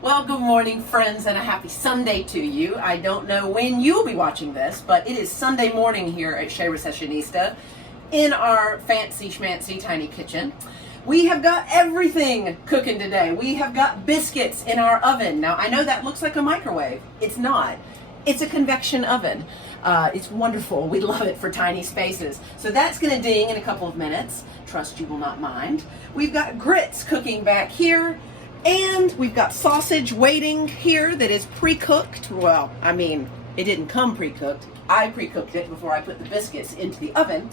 Well, good morning, friends, and a happy Sunday to you. I don't know when you'll be watching this, but it is Sunday morning here at Kitchen Recessionista in our fancy schmancy tiny kitchen. We have got everything cooking today. We have got biscuits in our oven. Now, I know that looks like a microwave. It's not. It's a convection oven. It's wonderful. We love it for tiny spaces. So that's going to ding in a couple of minutes. Trust you will not mind. We've got grits cooking back here. And we've got sausage waiting here that is pre-cooked. Well, I mean, it didn't come pre-cooked. I pre-cooked it before I put the biscuits into the oven.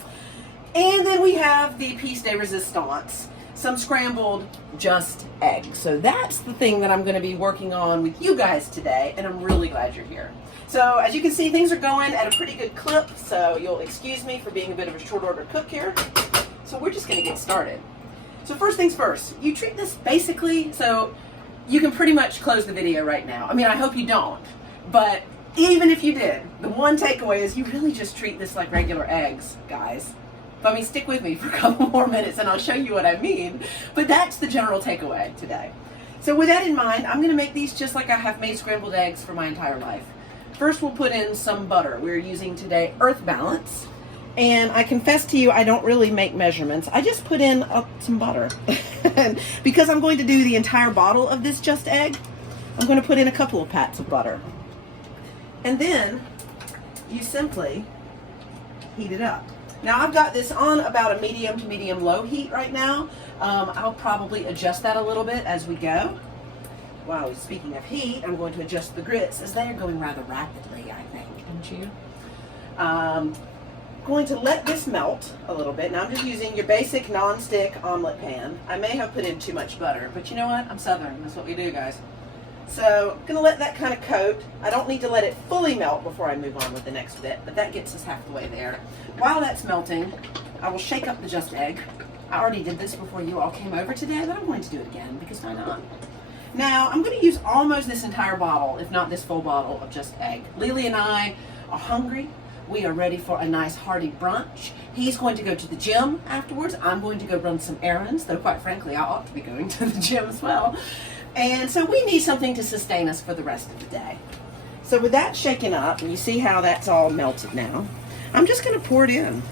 And then we have the piece de resistance, some scrambled just eggs. So that's the thing that I'm going to be working on with you guys today, and I'm really glad you're here. So as you can see, things are going at a pretty good clip, so you'll excuse me for being a bit of a short order cook here. So we're just going to get started. So first things first, you treat this basically, so you can pretty much close the video right now. I mean, I hope you don't, but even if you did, the one takeaway is you really just treat this like regular eggs, guys. I mean, stick with me for a couple more minutes and I'll show you what I mean, but that's the general takeaway today. So with that in mind, I'm gonna make these just like I have made scrambled eggs for my entire life. First, we'll put in some butter. We're using today Earth Balance. And I confess to you, I don't really make measurements. I just put in some butter. And because I'm going to do the entire bottle of this just egg, I'm going to put in a couple of pats of butter. And then you simply heat it up. Now I've got this on about a medium to medium low heat right now. I'll probably adjust that a little bit as we go. Wow, speaking of heat, I'm going to adjust the grits as they are going rather rapidly, I think, don't you? Going to let this melt a little bit. Now I'm just using your basic non-stick omelet pan. I may have put in too much butter, but you know what? I'm Southern. That's what we do, guys. So I'm going to let that kind of coat. I don't need to let it fully melt before I move on with the next bit, but that gets us half the way there. While that's melting, I will shake up the just egg. I already did this before you all came over today, but I'm going to do it again because why not? Now I'm going to use almost this entire bottle, if not this full bottle of just egg. Lily and I are hungry. We are ready for a nice hearty brunch. He's going to go to the gym afterwards. I'm going to go run some errands, though quite frankly, I ought to be going to the gym as well. And so we need something to sustain us for the rest of the day. So with that shaken up, and you see how that's all melted now, I'm just going to pour it in.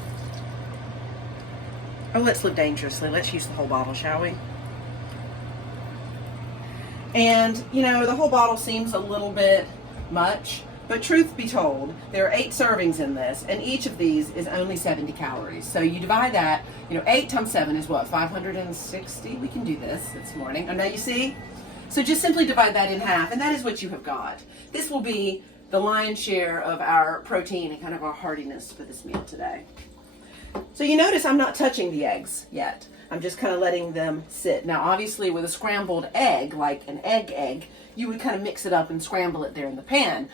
Oh, let's live dangerously. Let's use the whole bottle, shall we? And, you know, the whole bottle seems a little bit much. But truth be told, there are 8 servings in this, and each of these is only 70 calories. So you divide that, 8 times 7 is what, 560? We can do this morning. And now you see? So just simply divide that in half, and that is what you have got. This will be the lion's share of our protein and kind of our heartiness for this meal today. So you notice I'm not touching the eggs yet. I'm just kind of letting them sit. Now obviously with a scrambled egg, like an egg, you would kind of mix it up and scramble it there in the pan.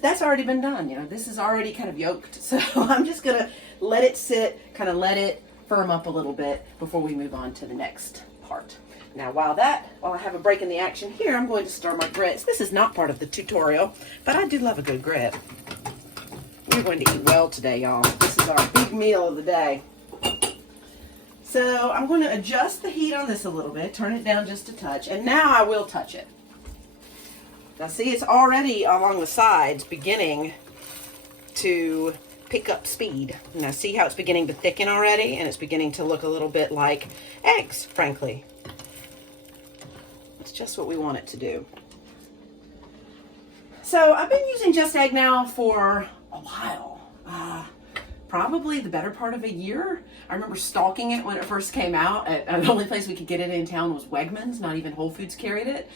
That's already been done, this is already kind of yolked. So I'm just gonna let it sit, kind of let it firm up a little bit before we move on to the next part. Now while I have a break in the action here, I'm going to stir my grits. This is not part of the tutorial, but I do love a good grit. We're going to eat well today, y'all. This is our big meal of the day. So I'm going to adjust the heat on this a little bit, turn it down just a touch, and now I will touch it. Now see, it's already along the sides beginning to pick up speed. Now see how it's beginning to thicken already, and it's beginning to look a little bit like eggs, frankly. It's just what we want it to do. So I've been using Just Egg now for a while. Probably the better part of a year. I remember stalking it when it first came out. The only place we could get it in town was Wegmans. Not even Whole Foods carried it.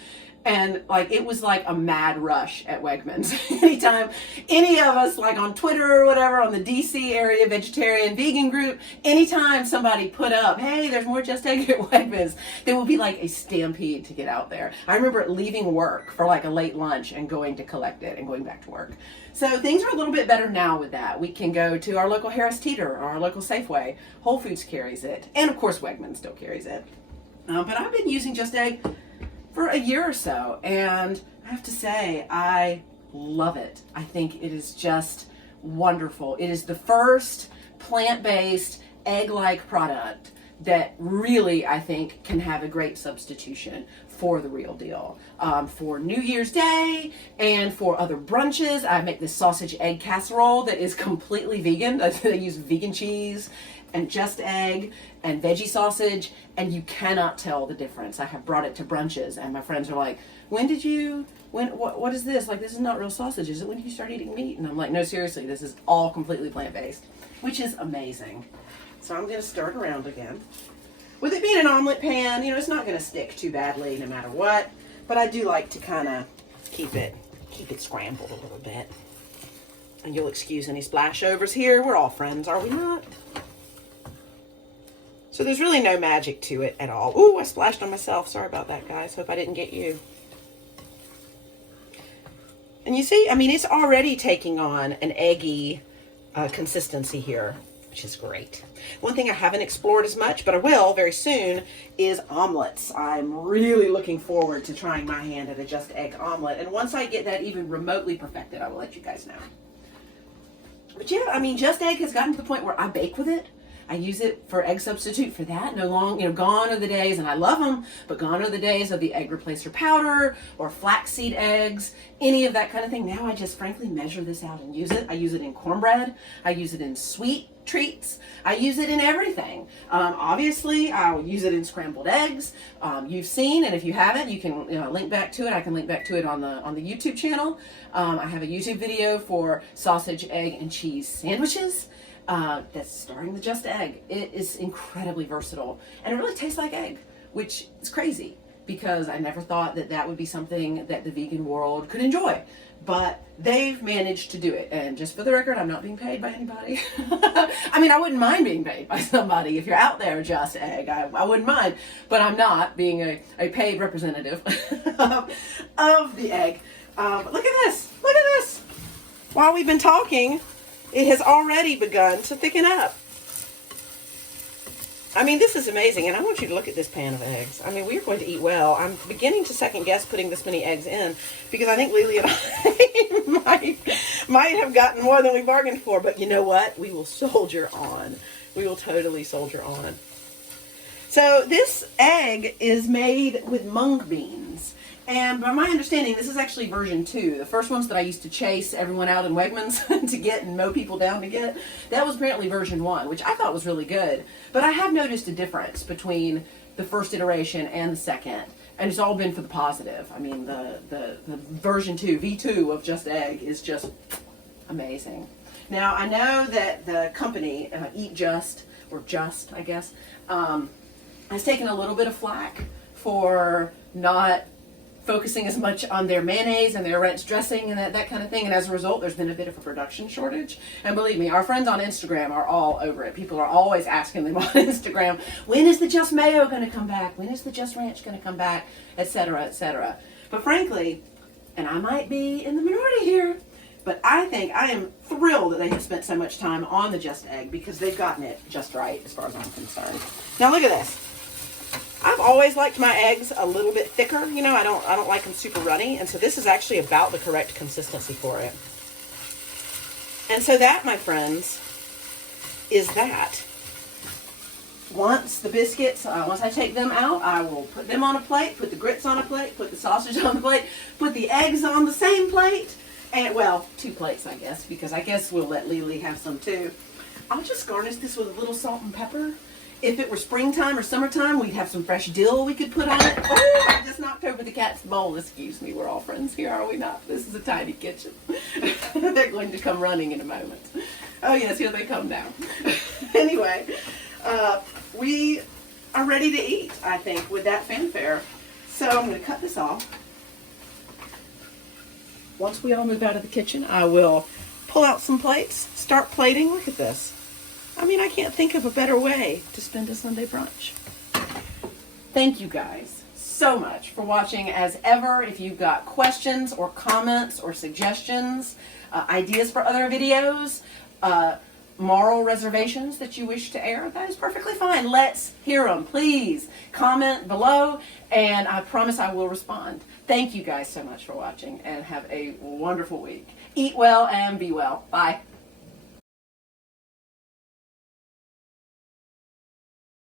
And it was like a mad rush at Wegmans. Anytime any of us, like on Twitter or whatever, on the DC area vegetarian vegan group, anytime somebody put up, hey, there's more Just Egg at Wegmans, there would be like a stampede to get out there. I remember leaving work for like a late lunch and going to collect it and going back to work. So things are a little bit better now with that. We can go to our local Harris Teeter or our local Safeway. Whole Foods carries it. And of course Wegmans still carries it. But I've been using Just Egg for a year or so, and I have to say I love it. I think it is just wonderful. It is the first plant-based egg-like product that really, I think, can have a great substitution for the real deal. For New Year's Day and for other brunches, I make this sausage egg casserole that is completely vegan. I use vegan cheese and just egg and veggie sausage, and you cannot tell the difference. I have brought it to brunches, and my friends are like, what is this? Like, this is not real sausage, is it? When did you start eating meat? And I'm like, no, seriously, this is all completely plant-based, which is amazing. So I'm gonna stir it around again. With it being an omelet pan, it's not gonna stick too badly no matter what, but I do like to kind of keep it scrambled a little bit. And you'll excuse any splashovers here. We're all friends, are we not? So there's really no magic to it at all. Ooh, I splashed on myself. Sorry about that, guys. Hope I didn't get you. And you see, I mean, it's already taking on an eggy consistency here, which is great. One thing I haven't explored as much, but I will very soon, is omelets. I'm really looking forward to trying my hand at a just egg omelet. And once I get that even remotely perfected, I will let you guys know. But yeah, I mean, just egg has gotten to the point where I bake with it. I use it for egg substitute for that. Gone are the days, and I love them, but gone are the days of the egg replacer powder or flaxseed eggs, any of that kind of thing. Now I just frankly measure this out and use it. I use it in cornbread. I use it in sweet treats. I use it in everything. Obviously, I'll use it in scrambled eggs. You've seen, and if you haven't, you can link back to it. I can link back to it on the YouTube channel. I have a YouTube video for sausage, egg, and cheese sandwiches. That's starring the just egg. It is incredibly versatile, and it really tastes like egg, which is crazy because I never thought that would be something that the vegan world could enjoy, but they've managed to do it. And just for the record, I'm not being paid by anybody. I mean, I wouldn't mind being paid by somebody. If you're out there, just egg, I wouldn't mind, but I'm not being a paid representative of the egg. But look at this, while we've been talking, it has already begun to thicken up. I mean, this is amazing, and I want you to look at this pan of eggs. I mean, we're going to eat well. I'm beginning to second guess putting this many eggs in because I think Lily and I might have gotten more than we bargained for, but you know what? We will soldier on. We will totally soldier on. So this egg is made with mung beans. And by my understanding, this is actually version 2. The first ones that I used to chase everyone out in Wegmans to get and mow people down to get, that was apparently version 1, which I thought was really good. But I have noticed a difference between the first iteration and the second, and it's all been for the positive. I mean, the version 2, V2 of Just Egg is just amazing. Now, I know that the company, Eat Just, or Just, I guess, has taken a little bit of flack for not focusing as much on their mayonnaise and their ranch dressing and that kind of thing, and as a result there's been a bit of a production shortage. And believe me, our friends on Instagram are all over it. People are always asking them on Instagram, when is the Just Mayo going to come back? When is the Just Ranch going to come back? Etc., etc. But frankly, and I might be in the minority here, but I think I am thrilled that they have spent so much time on the Just Egg because they've gotten it just right as far as I'm concerned. Now look at this. I've always liked my eggs a little bit thicker. I don't like them super runny, and so this is actually about the correct consistency for it. And so that, my friends, is that. Once the biscuits, once I take them out, I will put them on a plate, put the grits on a plate, put the sausage on the plate, put the eggs on the same plate, and, well, 2 plates, I guess, because I guess we'll let Lily have some too. I'll just garnish this with a little salt and pepper. If it were springtime or summertime, we'd have some fresh dill we could put on it. Oh, I just knocked over the cat's bowl. Excuse me, we're all friends here, are we not? This is a tiny kitchen. They're going to come running in a moment. Oh yes, here they come now. Anyway, we are ready to eat, I think, with that fanfare. So I'm going to cut this off. Once we all move out of the kitchen, I will pull out some plates, start plating. Look at this. I mean, I can't think of a better way to spend a Sunday brunch. Thank you guys so much for watching as ever. If you've got questions or comments or suggestions, ideas for other videos, moral reservations that you wish to air, that is perfectly fine. Let's hear them. Please comment below, and I promise I will respond. Thank you guys so much for watching, and have a wonderful week. Eat well and be well. Bye.